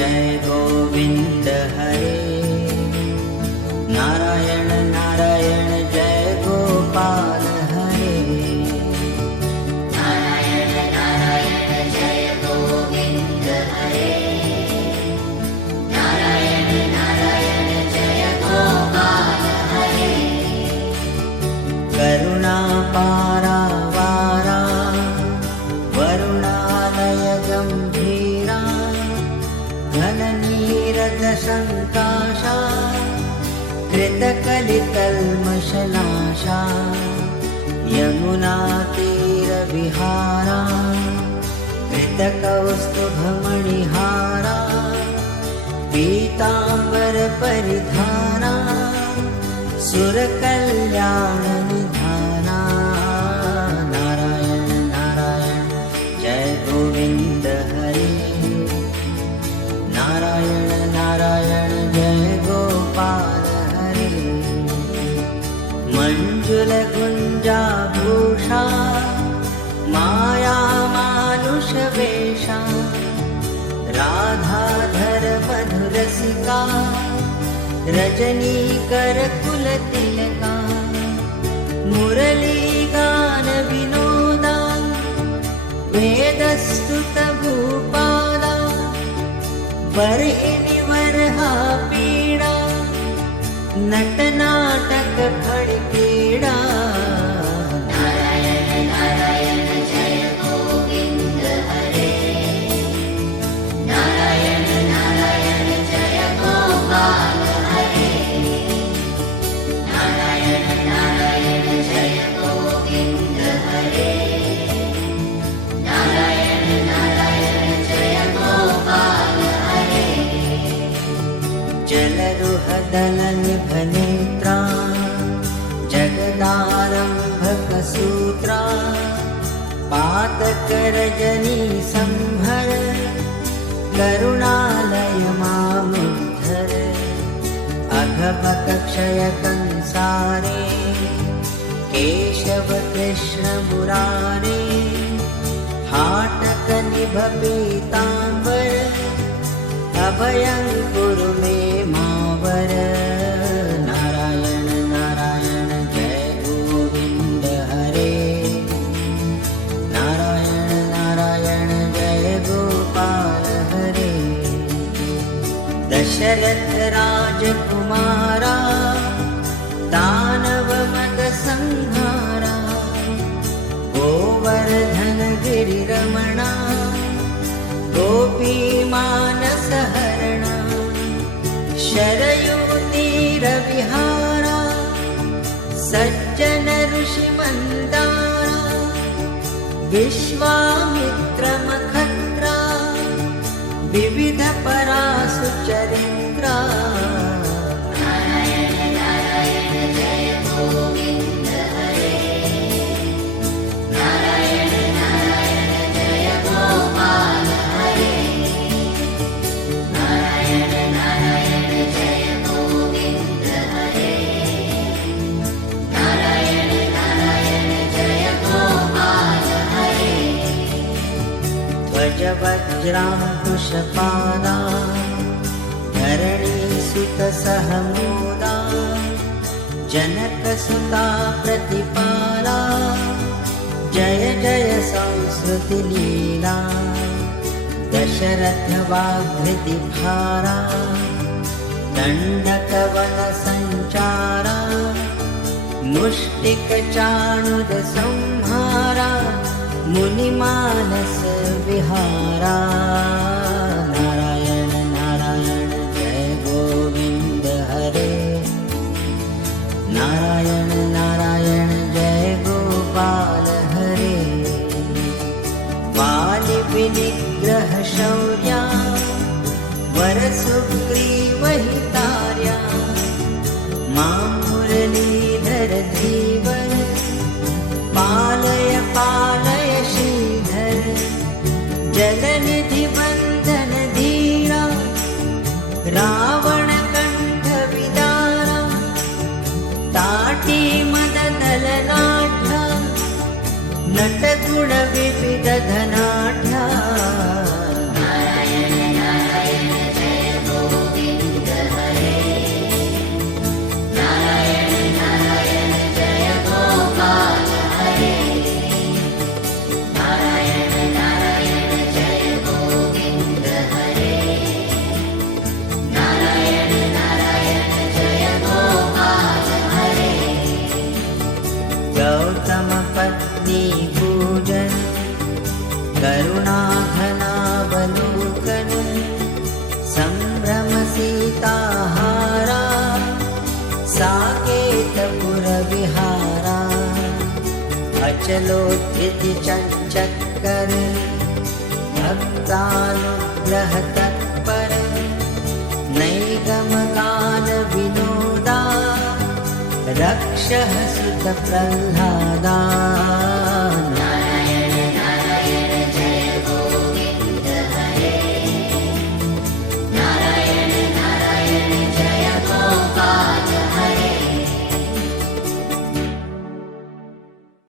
जय गोविंद हरे। नारायण नारायण जय गोपाल हरे। नारायण नारायण जय गोविंद हरे। नारायण नारायण जय गोपाल हरे। करुणा पारावारा वरुणालय गंभीरा घननीरद संकाशा कृतकलितल्मषनाशा यमुनातीरविहारा कृतकौस्तुभमणिहारा पीताम्बरपरिधाना सुरकल्याणनिधाना। नारायण नारायण जय गोविंद हरे। नारायण नारायण जय गोपाल हरे। मञ्जुलगुञ्जाभूषा माया मानुषवेषा राधाधर मधुरसिका रजनीकरकुलतिलका मुरलीगानविनोदा वेदस्तुतभूपाला बर्हिणिवर्हा पीडा नटनाटक फणिक्रीडा। नारायण नारायण जय गोविंद हरे। नारायण नारायण जय गोपाल हरे। नारायण नारायण जय गोविंद हरे। नारायण नारायण जय गोपाल हरे। जलरुहदलनिभनेत्रा जगदारम्भकसूत्रा पातकरजनीसंहर करुणालय मामुद्धर। अघपकक्षयकंसारे केशव कृष्ण मुरारे हाटकनिभपीताम्बर अभयं कुरु मे मावर। नारायण नारायण जय गोविंद हरे। नारायण नारायण जय गोपाल हरे। दशरथ राजकुमारा दानवमदसंहारा गोवर्धन गिरिरमणा गोपीमानसहरणा शरयूतीरविहारा सज्जन ऋषिमन्दारा विश्वामित्रमखत्रा विविध परासुचरित्रा। नारायण नारायण जय गोविंद हरे। नारायण नारायण जय गोपाल हरे। नारायण नारायण जय गोविंद हरे। नारायण नारायण जय गोपाल हरे। ध्वजवज्राङ्कुशपादा धरणीसुतसहमोदा जनकसुता प्रतिपाला जय जय संस्कृतिलीला। दशरथवाग्भृतिभारा दण्डकवनसञ्चारा मुष्टिकचाणुरसंहारा मुनिमानस विहारा। नारायण नारायण जय गोविंद हरे। नारायण नारायण जय गोपाल हरे। वालिविनिग्रह शौर्या वरसुग्रीवहितार्या मां मुरलीधर धीवर पालय पालय श्रीधर जलनिधि बंधन धीरा रावणकण्ठ विदारा ताटी मददलनाढ्या नटगुण विविध धनाढ्या। नारायण नारायण गौतम पत्नी पूजन करुणाघनावलोकन संभ्रम सीताहारा साकेतपुर विहारा अचलोत्थिति चञ्चक्कर भक्तानुग्रह तत्पर नैगमगान विनोदा रक्षः सुत प्रह्लादा